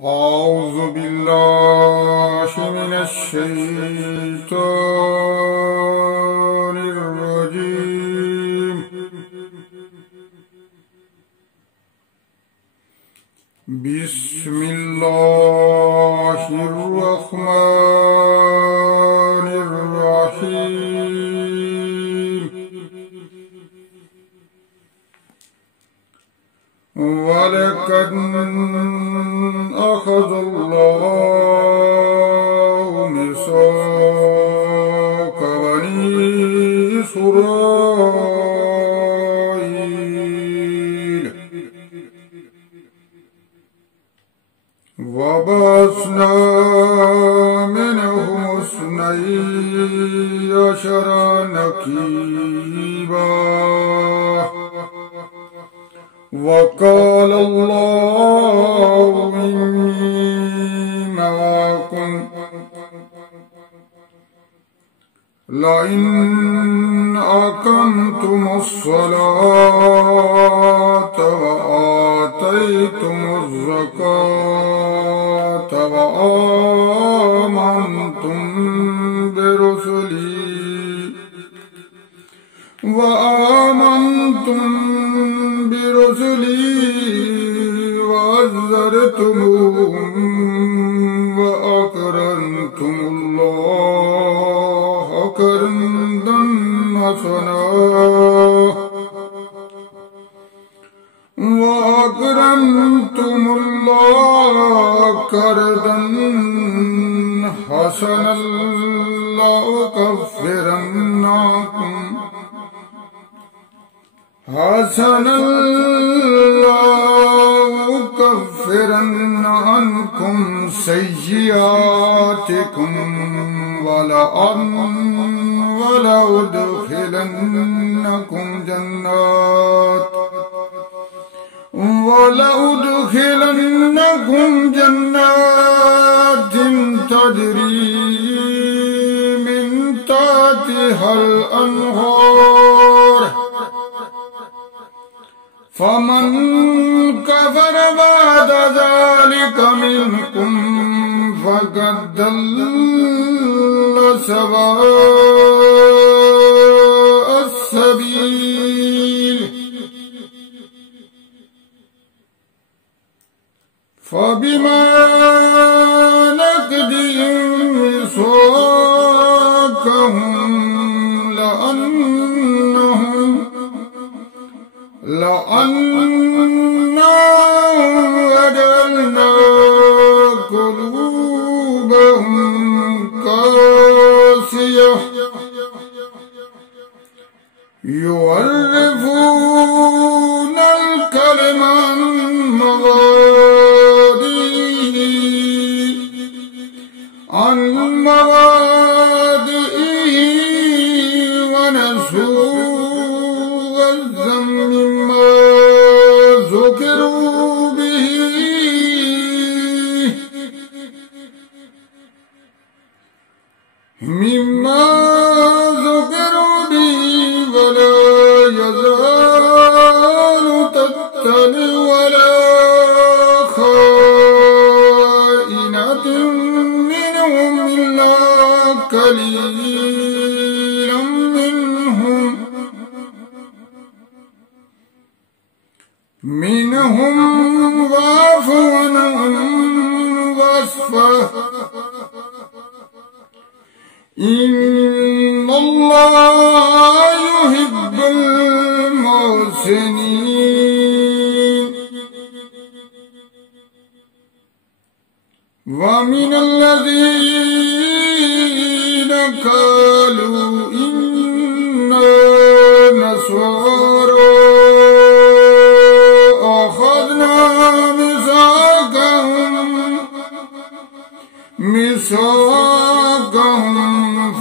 أعوذ بالله من الشيطان الرجيم. بسم الله الرحمن الرحيم. ولقد أخذ الله ميثاق بني إسرائيل وبعثنا منهم 12 نقيبا وقال الله إني معكم لئن أقمتم الصلاة وآتيتم الزكاة وآمنتم برسلي وعزرتموهم وأقرضتم الله قرضا حسنا لأكفرن عنكم سيئاتكم ولأدخلنكم جنات تجري من تحتها الأنهار فمن كفر بعد ذلك منكم فقد ضل سواء السبيل. فبما نقضهم ميثاقهم لأنهم جعلنا قلوبهم قاسية يحرفون الكلم عن مواضعه ونسوا مما ذكروا به ولا يزال تطلع على خائنة منهم إلا قليلا منهم واعف عنهم واصفح إن الله يحب المحسنين. ومن الذين قالوا إنا نصارى أخذنا ميثاقهم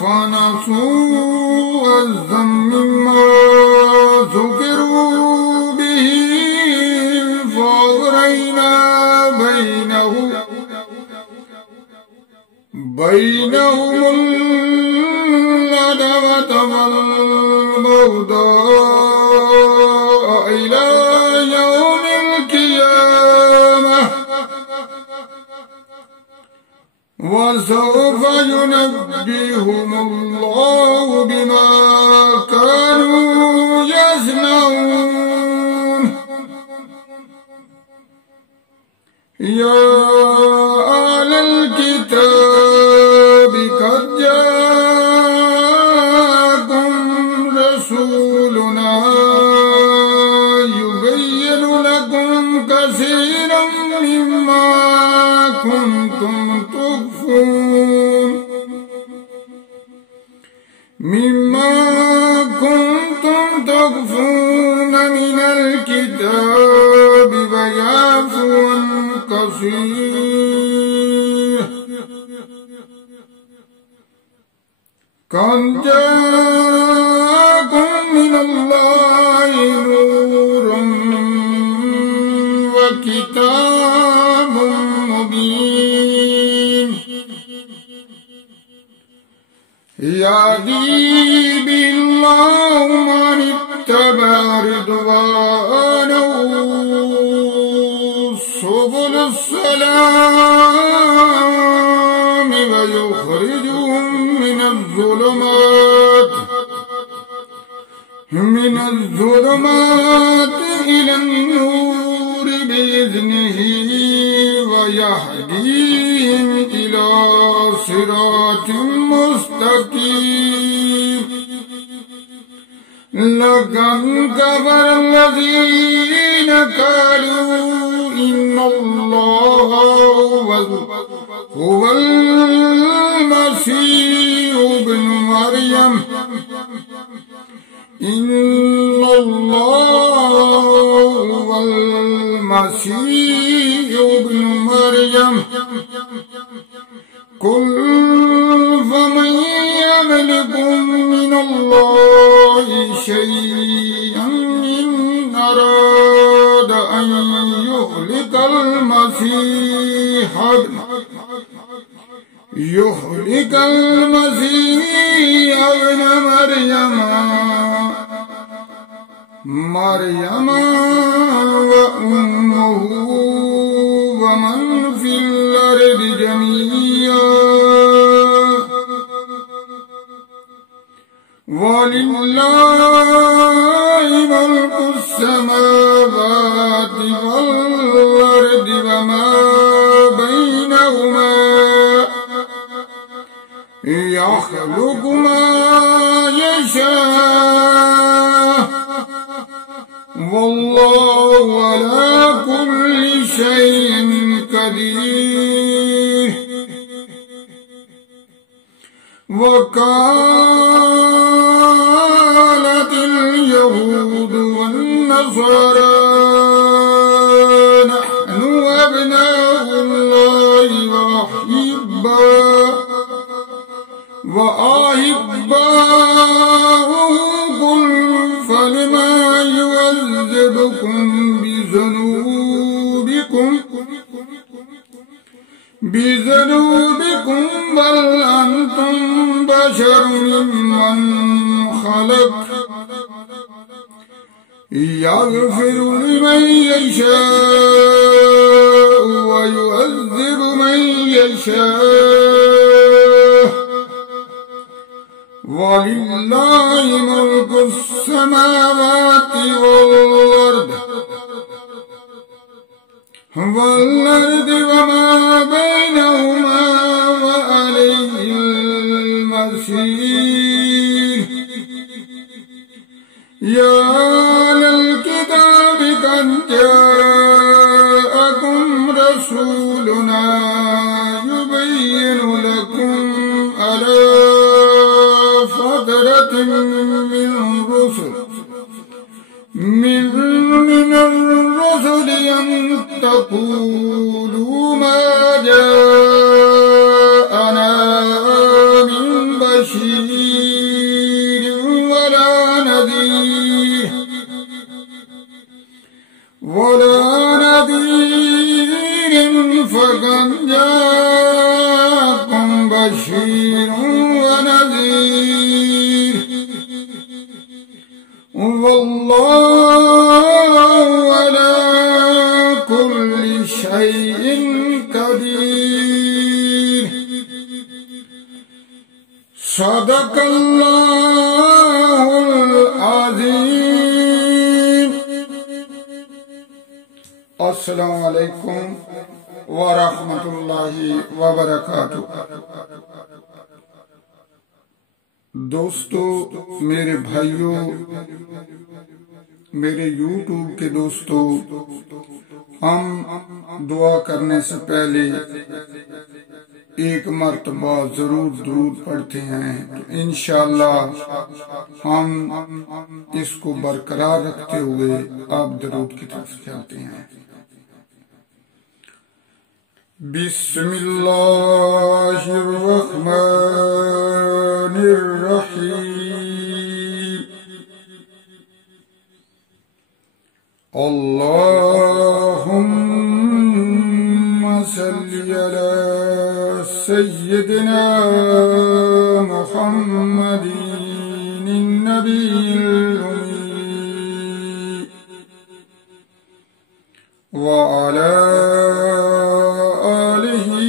فنسوا حظا مما ذكروا به فأغرينا بينهم العداوة والبغضاء إلى يوم القيامة وسوف ينبئهم الله بما كانوا يصنعون يا أهل الكتاب قد جاءكم رسولنا يبين لكم كثيرا مما كنتم تخفون من الكتاب ويعفو عن كثير قد جاءكم من الله نور وكتاب مبين يهدي به الله من اتبع رضوانه سبل السلام ويخرجهم من الظلمات إلى النور بإذنه ويهديهم إلى صراط مستقيم لقد كفر الذين قالوا إن الله هو المسيح ابن مريم إن الله هو المسيح ابن مريم قل فمن يملك من الله شيئا إن أراد أن يهلك المسيح ابن مريم وأمه ومن في الأرض جميعا ولله ملك السماوات والأرض وما بينهما يخلق ما يشاء والله على كل شيء قدير وقالت اليهود والنصارى نحن أبناء الله وأحباؤه قل فلما يعذبكم بذنوبكم بل أنتم بشر ممن خلق يغفر لمن يشاء ويعذب من يشاء ولله ملك السماوات والأرض وما بينهما وإليه المصير يا أهل الكتاب قد جاءكم رسولنا يبين لكم على فترة من الرسل أن تقولوا ما جاءنا من بشير ولا نذير فقد جاءكم بشير ونذير والله على كل شيء قدير सदकल्लाहुल अज़ीम। अस्सलामु अलैकुम व रहमतुल्लाहि व बरकातुहू। दोस्तों, मेरे भाइयों, मेरे YouTube के दोस्तों, हम दुआ करने से पहले एक मर्तबा जरूर दुरूद पढ़ते हैं। तो इंशाअल्लाह हम इसको बरकरार रखते हुए आप दुरूद की तरफ चलते हैं। बिस्मिल्लाहिर्रहमानिर्रहीम। अल्लाहुम्मा सल्ली अला सय्यिदिना मुहम्मदिन नबील उम्मी व अला आलिहि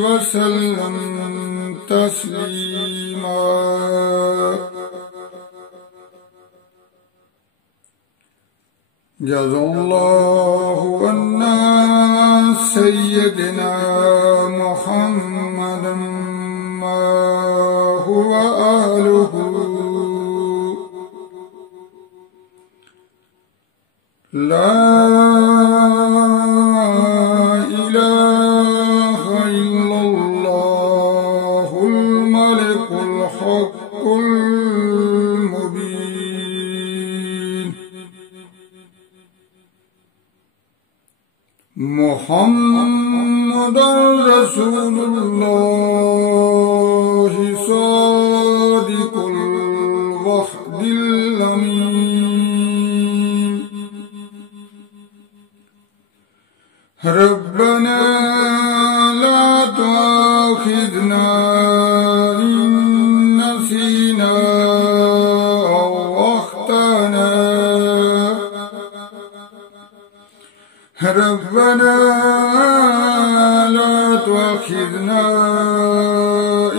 व सल्लम तस्लीमा। जज़ाल्लाहु अन्ना सय्यिदिना मुहम्मदन मा हुवा आलुहु ला इलाहा इल्लल्लाहुल मलिकुल हक़्क़ुल मुबीन। मुहम्मदुर रसूलुल्लाह सादिकुल वहदिल अमीन। रब्बना ला तुआखिज़ना इन नसीना औ अख्ताना। रब्बना ला तुआखिज़ना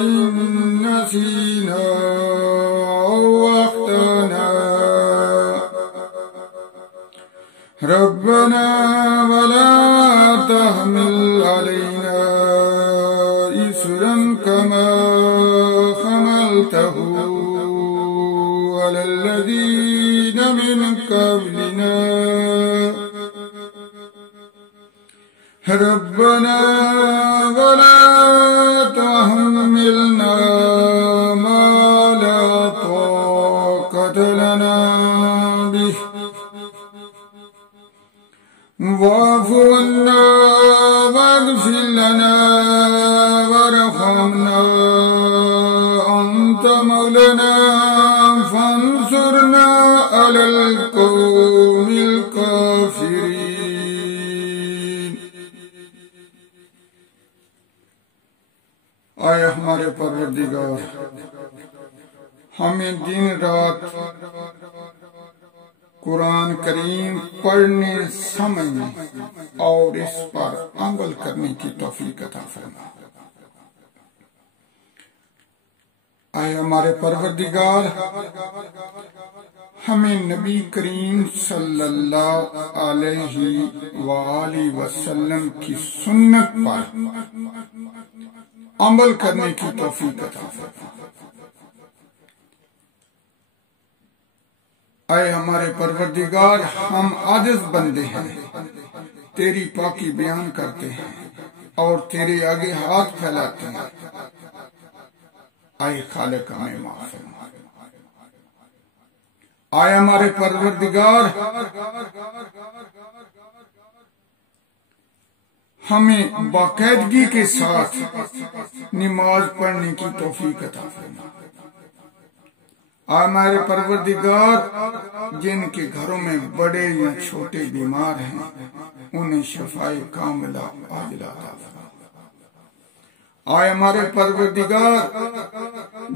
इन नसीना औ अख्ताना। रब्बना वला तहमिल अलैना इसरन कमा हमलतहु अलल लज़ीना मिन क़ब्लिना। रब्बना वला तुहम्मिलना मा ला ताक़त लना बिहि वाफ़ु अन्ना वग़फ़िर लना वरहमना अंत मौलाना फंसुरना अलल क़ौमिल काफ़िरीन। आए हमारे परवरदिगार, हमें दिन रात कुरान करीम पढ़ने, समझने और इस पर अमल करने की तौफीक अता फरमा। आए हमारे परवरदिगार, हमें नबी करीम सल्लल्लाहु अलैहि वसल्लम की सुन्नत पर अमल करने की तौफीक अता फरमा। आए हमारे परवरदिगार, हम आजिज़ बंदे हैं, तेरी पाकी बयान करते हैं और तेरे आगे हाथ फैलाते हैं। आए खालिक, हमें माफ फरमा। आए हमारे परवरदिगार, हमें बाकायदगी के साथ नमाज पढ़ने की तौफीक अता फरमा। हमारे परवरदिगार, जिनके घरों में बड़े या छोटे बीमार हैं, उन्हें शफाए कामिला आजिला अता फरमा। आए हमारे परवरदिगार,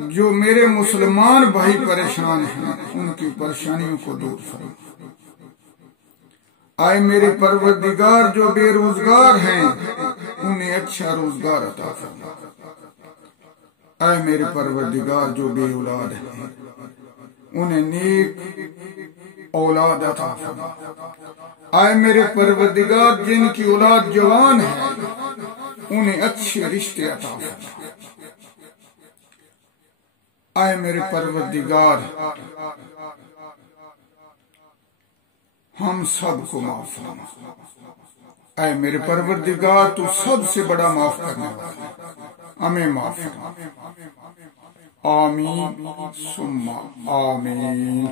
जो मेरे मुसलमान भाई परेशान हैं, उनकी परेशानियों को दूर फरमा। आए मेरे परवरदिगार, जो बेरोजगार हैं, उन्हें अच्छा रोजगार अता फरमा। ऐ मेरे परवरदिगार जो बे औलाद है उन्हें नेक औलाद अता फरमा। ऐ मेरे परवरदिगार जिनकी औलाद जवान है उन्हें अच्छे रिश्ते अता फरमा। ऐ मेरे परवरदिगार हम सब को माफ फरमा। ऐ मेरे परवरदिगार तू सबसे बड़ा माफ करने वाला है, हमें माफ फरमा। आमीन सुम्मा आमीन।